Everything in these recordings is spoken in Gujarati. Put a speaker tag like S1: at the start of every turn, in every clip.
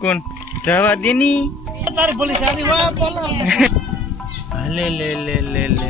S1: કોણ? જવા દેની
S2: તારી પોલીસ આની વા બોલો.
S1: લે લે લે લે લે.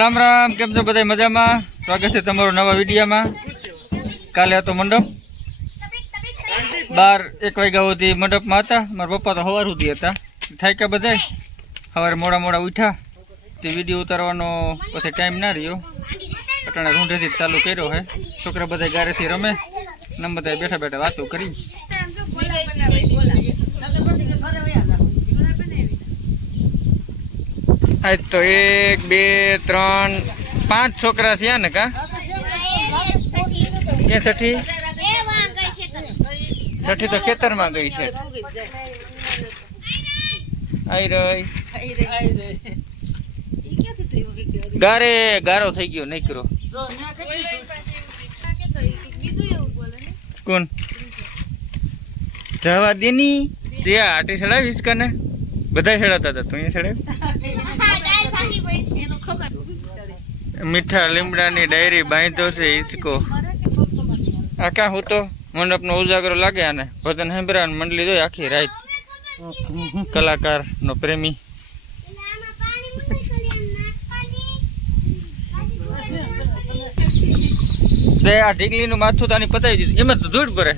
S1: રામ રામ કેમ છો બધા મજામાં? સ્વાગત છે તમારો નવા વિડીયોમાં. કાલે હતો મંડપ. બાર એક વાગ્યા સુધી મંડપમાં હતા. મારા પપ્પા તો સવાર સુધી હતા. થાક્યા બધા સવારે મોડા મોડા ઉઠ્યા. તે વીડિયો ઉતારવાનો પછી ટાઈમ ના રહ્યો. અટાણે રૂંઢેથી ચાલુ કર્યો હે. છોકરા બધા ગારેથી રમે. ને બધા બેઠા બેઠા વાતો કરી. તો એક બે ત્રણ પાંચ છોકરા છે ને કા? ક્યાં છઠ્ઠી? છઠ્ઠી તો ખેતરમાં ગઈ છે. આઈ રહી. ગારે ગારો થઈ ગયો નીકળો. કોણ? જવા દેની તે આટી ચડાવીશ કને. બધા ચડાવતા હતા. તું ચડાવી? મીઠા લીમડાની ડાયરી બાંધો છે હિંચકો આ ક્યાં હું તો? મંડપનો ઉજાગરો લાગે અને ભજન હેમ્બરા મંડળી જોઈ આખી રાત. કલાકારનો પ્રેમી. તે આ ઢીકલીનું માથું તાની પતાવી દીધું. એમાં તો ધૂળ ભરે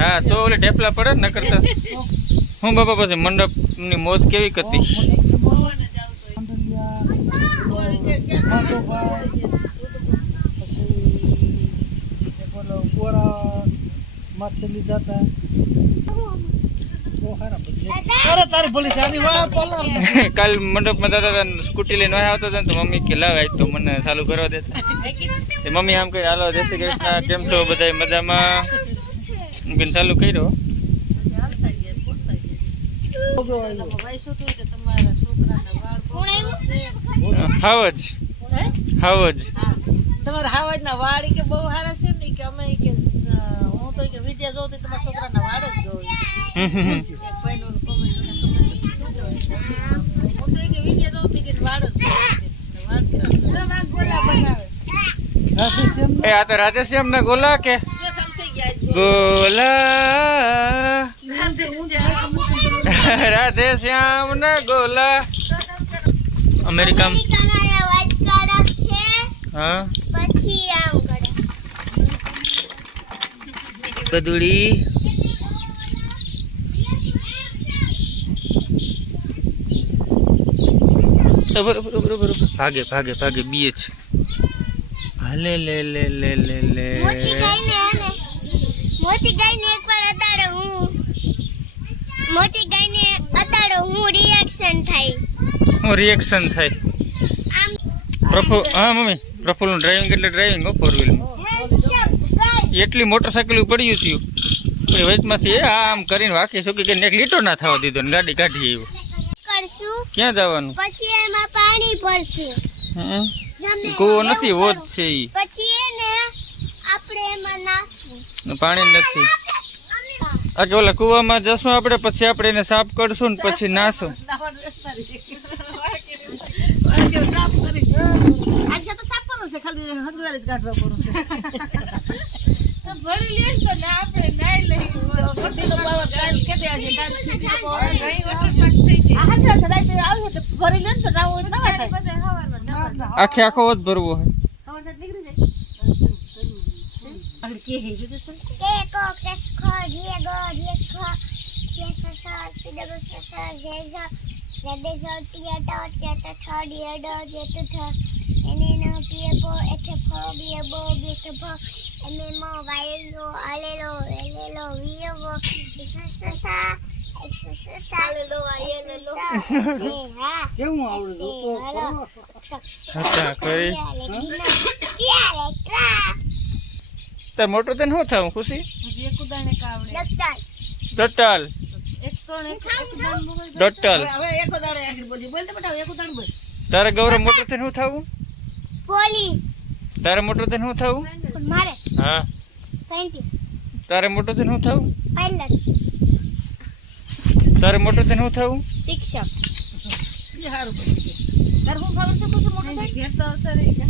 S1: હા તો ઓલે ઢેપલા પડે ને કરતા હું બાપા પછી મંડપની મોજ કેવી કરતી?
S2: માછલી જતા
S1: કાલ મંડપમાં જતા હતા સ્કૂટી લઈને આવતા હતા ને તો મમ્મી કે લાવ તો મને ચાલુ કરવા દેતા મમ્મી આમ કઈ હાલો જય શ્રી કૃષ્ણ કેમ છો બધા મજામાં? કહીને ચાલુ કર્યો. હાવ જ હાવ જ
S3: તમારા હાવજ. ના કે બહુ સારા છે ને કે અમે કે હું તો કે વિદ્યા જોઉં તો તમારા છોકરાના વાળ જ જોઉં હું તો કે વિદ્યા જોઉં કે વાળ જ જોઉં?
S1: એ આ તો રાધેશ્યામ ના ગોલા કે?
S3: જો રાધે શ્યામ.
S1: ગોલા ના ગોલા. અમેરિકા હા. ઉભર. ભાગે ભાગે ભાગે બીએ છે. હાલે લે લે લે લે લે.
S4: મોટી ગાયને એકવાર અતાડો હું મોટી ગાયને અતાડો હું રિએક્શન થાય.
S1: હું રિએક્શન થાય.
S4: આમ
S1: પ્રફુલ હા મમ્મી. પ્રફુલનું ડ્રાઇવિંગ એટલે ડ્રાઇવિંગ હો ફોર
S4: હેન્ડસમ
S1: એટલી મોટરસાઇકલ પડ્યું થયું. પછી વચમાંથી એ આમ કરીને વાકી શું કે એક લીટો ના થવા દીધો ને ગાડી કાઢી
S4: એવું
S1: ક્યાં જવાનું?
S4: પછી એમાં પાણી પડશે
S1: કૂવો નથી હોત છે
S4: પછી એને આપણે એમાં
S1: પાણી નથી. આ ઓલા કૂવામાં જશું આપણે પછી આપણે એને સાફ કરશું ને પછી નાશું
S3: હોય
S1: આખે આખો જ ભરવો હે
S4: ડ જે ટ ઠ એને ન પીએ પો એઠે ફો બીએ બો બી ટ ભ એને મો વાયલો આલેલો એલેલો વીયો સ સ સ સ સ આલેલો આયેલો હા
S2: કેવું આવડે?
S1: અચ્છા કરી. તાર મોટો તને શું થવું ખુશી?
S3: હજી એક ઉદાહરણ એક આવડે.
S1: ડટલ
S3: એક તો ને એક એક ઉદાહરણ બોલ.
S1: ડટલ
S3: હવે હવે એક ઉદાહરણ આગળ બોલી. બોલ તો બેટા એક ઉદાહરણ બોલ.
S1: તારે ગૌરવ મોટો થઈને શું થવું
S4: પોલીસ.
S1: તારે મોટો થઈને શું થવું
S4: મારે.
S1: હા.
S4: સાયન્ટિસ્ટ.
S1: તારે મોટો થઈને શું થવું
S4: પાયલટ.
S1: તારે મોટો થઈને શું થવું
S4: શિક્ષક.
S3: એ હારું બોલી. છે. તારે શું ખબર છે પછી મોટો થાય ઘેર તો આવતા રહી ગયા.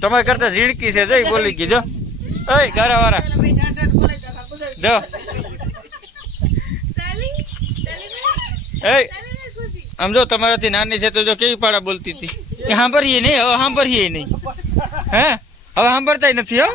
S1: તમારે કરતા ઝીણકી છે જઈ બોલી ગઈ, જો. ઓય ગારા વાળા જો. એ આમ જો, તમારાથી નાની છે તો જો કેવી પાડા બોલતી હતી? એ સાંભળીએ નહીં, હવે સાંભળીએ નહીં. હે? હવે સાંભળતા નથી, હો.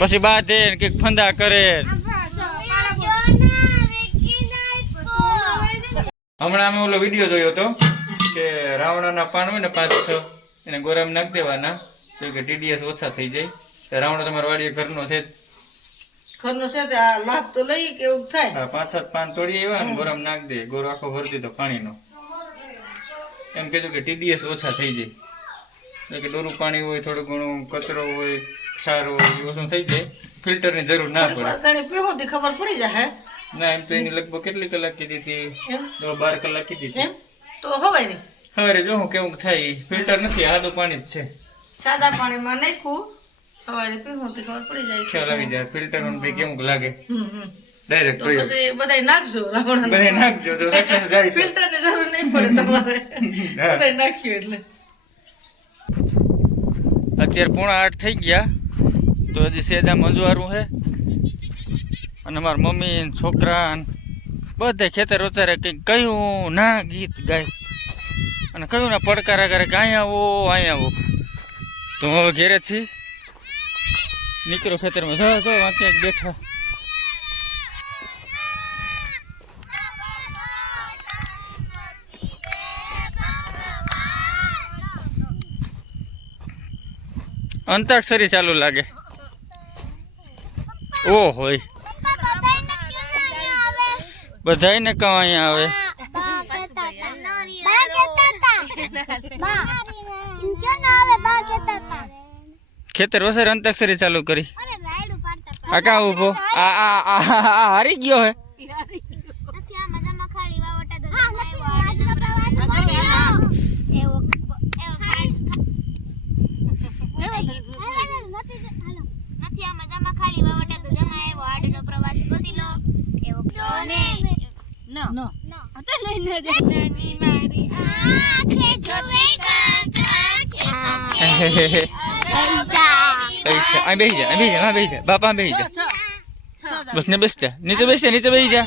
S1: પછી બાધે કંઈક ફંદા કરે હમણાં અમે ઓલો વીડિયો જોયો હતો કે રાવણાના પાન હોય ને પાંચ છ એને ગોરામ નાખી દેવાના તો કે ટીડીએસ ઓછા થઈ જાય તો રાવણો તમારા વાડીએ ઘરનો છે.
S3: ઘરનો છે તે આ લાભ તો લઈ કે એવું થાય
S1: આ પાંચ સાત પાન તોડી આવ્યા ને ગોરામ નાખી દે ગોરો આખો ભરી તો પાણીનો એમ કીધું કે ટીડીએસ ઓછા થઈ જાય કે ડોરું પાણી હોય થોડું ઘણું કચરો હોય ક્ષાર હોય એ ઓછું થઈ જાય ફિલ્ટરની જરૂર ના પડે
S3: ખબર પડી જાય
S1: ના એમ તો એની લગભગ કેટલી કલાક કીધી હતી? બાર કલાક કીધી હતી.
S3: તો હવે નહીં.
S1: હવે જો હું કેવું થાય ફિલ્ટર નથી આદું પાણી જ છે.
S3: સાદા પાણીમાં નાખ્યું સવારે પીવું તો ખબર પડી જાય.
S1: ખ્યાલ આવી જાય ફિલ્ટર ભાઈ કેવું લાગે. ડાયરેક્ટ પ્રયોગ.
S3: પછી બધાય નાખજો રાવણ
S1: બધે નાખજો તો રક્ષણ જાય
S3: ફિલ્ટરની જરૂર નહીં પડે તમારે.
S1: બધા
S3: બધાય નાખ્યું એટલે.
S1: અત્યારે પોણા આઠ થઈ ગયા. તો હજી સેજા મંજવારું છે અને મારા મમ્મી ને છોકરા બધે ખેતર ઉતારે કંઈક કયું ના ગીત ગાય. અને કયું ના પડકારા કરે કે અહીંયા આવો અહીંયા આવો. તો હું હવે ઘેરેથી નીકળો ખેતરમાં. જો જો વાંચે બેઠા. અંતાક્ષરી ચાલુ લાગે. ઓ હોય બધાય ને કહો અહીંયા આવે. ખેતર વસર અંતાક્ષરી ચાલુ કરી. આ કા ઊભો આ આ આ આ હારી ગયો હે
S4: નથી આ મજામાં ખાલી વાવટા તો જમા એવો આડનો પ્રવાસ ગોતી લો એવો ને પૈસા
S1: આ જા બેસી જા બેહી જા બાપા બેસી જા બસ ને બેસી જા નીચે બેસી જા નીચે બેસી જા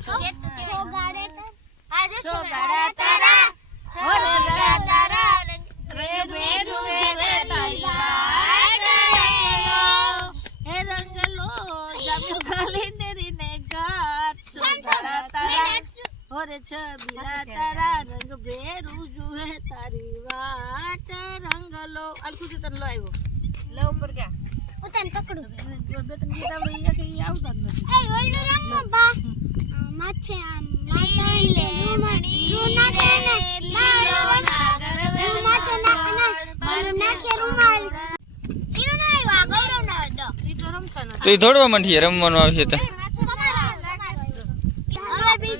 S4: છોગાડે આજે છોગાડા તારા છોગાડા તારા રે રે રે તારી વાટ
S3: હે રંગલો જામ્યો ખાલી તેરી ને ગાત છોકરા તારા ઓરે છબીલા તારા રંગ ભેરું જુએ તારી વાટ રંગલો અલખું તને લો આવ્યો લે ઉપર ક્યાં
S4: ઉતન પકડું.
S3: બે ત્રણ ગીત આવડે ઈ કે ઈ આવતા જ નથી.
S4: એ ઓલું રંગ બા. માથે આમ માથે રૂના કે ને મારો રૂ માથે ના ના મારો નાખે રૂમાલ. ઈનો ના આવ્યો ગૌરવ ના હતો.
S3: ઈ તો રમતા નથી
S1: તો એ દોડવા માંડી રમવાનું આવશે તો.
S4: હવે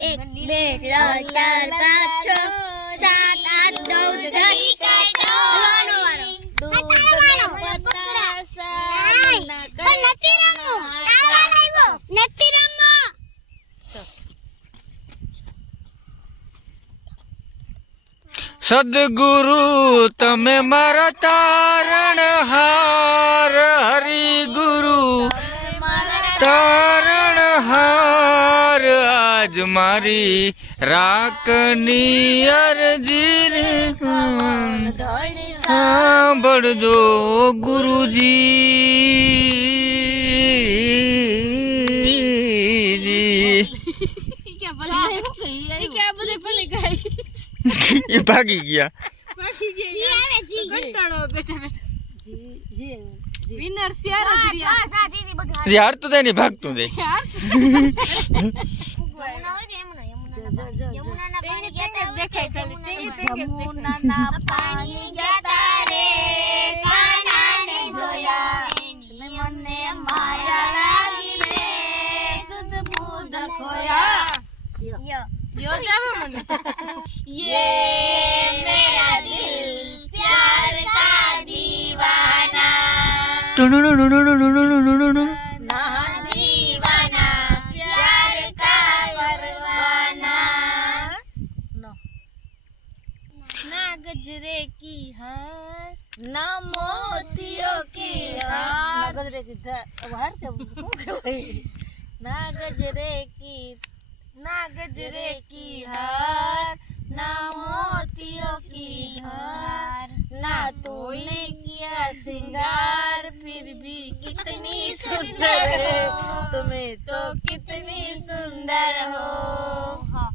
S5: એક બે ચાર પાંચ છ સાત આઠ નવ દસ હલવાનો વાળો
S3: દૂધ મેં પતાસા ના
S5: પણ નથી રમવું તાવા લાવ્યો નથી રમવો
S1: સદગુરુ તમે મારા તારણ હાર હરિ ગુરુ તારણ હાર આજ મારી રાખની અરજી રે કાન. સાંભળજો ગુરુજી
S3: કે ભલે કે આ બધે ભલે ગઈ
S1: એ ભાગી ગયા.
S5: ભાગી ગયા.
S3: કંટાળો બેઠા બેઠા જી જી વિનર શેર જ રહ્યા.
S5: જા જા જી બધું
S1: જી હારતું દે ને ભાગતું
S5: દે યમુનાના પાણી. ગયા
S3: દેખાય ખાલી
S5: યમુનાના પાણી ગયા તારે કાન मोतियों की हार। की हार
S3: ना नागजरे की की हार। ना मोतियों की हार ना किया फिर भी कितनी सुंदर हो। तुम्हें तो कितनी सुंदर हो। हाँ।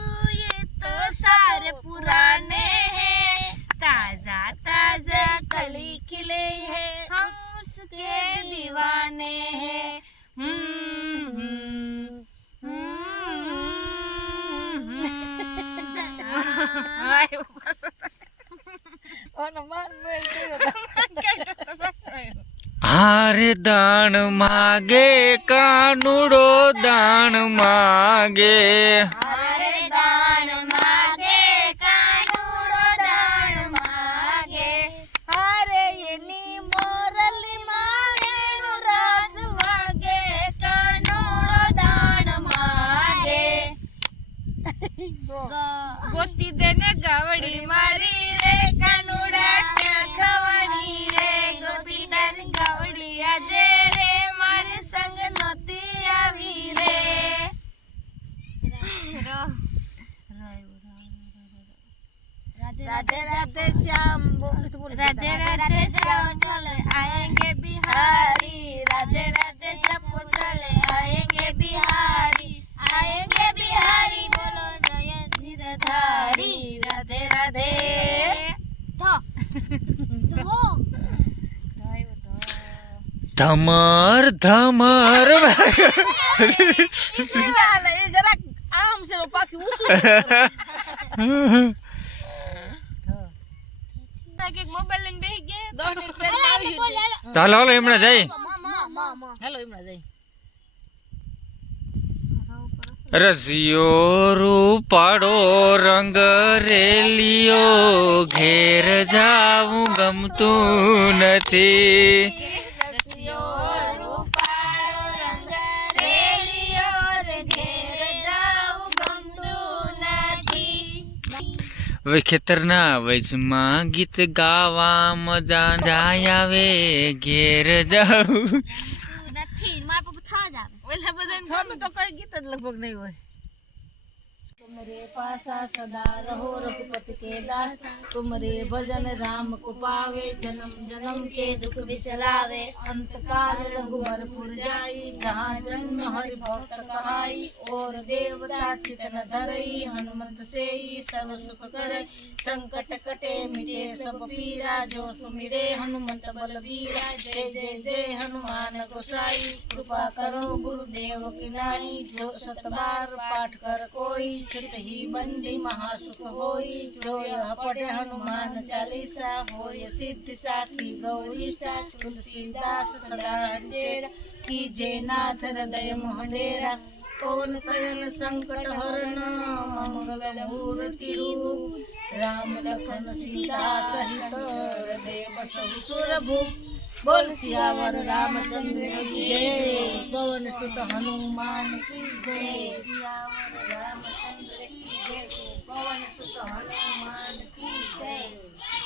S1: હારે દાણ માગે કાનુડો દાણ માગે.
S3: આવી
S1: ધમર. ચાલો હાલો હમણાં
S3: જઈ.
S1: રસિયો રૂપાડો રંગ રેલિયો ઘેર જાવું ગમતું નથી. હવે ખેતરના વજમાં ગીત ગાવા મજા જાય આવે ઘેર જાઉં.
S5: નથી મારા પપ્પા થા જ આવે.
S3: ઓલા સામે તો કઈ ગીત જ લગભગ નહીં હોય. तुमरे पासा सदा रहो रघुपति के दास। तुमरे भजन राम को पावे, जन्म जन्म के दुख बिसरावे। अंत काल रघुवर पुर जाई, जहाँ जन्म हरि भक्त कहाई। और देवता चितन धरई, हनुमंत से सर्व सुख करे संकट कटे, मिटे सब पीरा, जो सुमिरे, हनुमंत बलबीरा। जय जय जय, हनुमान गोसाई। कृपा करो गुरुदेव की नाई, जो सत बार पाठ कर कोई। સંતહી બંદી મહાસુખ હોય જોય પટે હનુમાન ચાલીસા હોય સિદ્ધ સાખી ગૌરી સા તુલસીદાસ સદા ચેરા કીજે નાથ હૃદય મોહડેરા પવન કયન સંકટ હરણ મંગલ મૂર્તિ રૂપ રામ લખન સીતા સહિત હૃદય બસુ સુરભુ બોલ સિયાવર રામચંદ્ર જય પવન સુત હનુમાન કી જય સિયાવર પવન સુત હનુમાન કી જય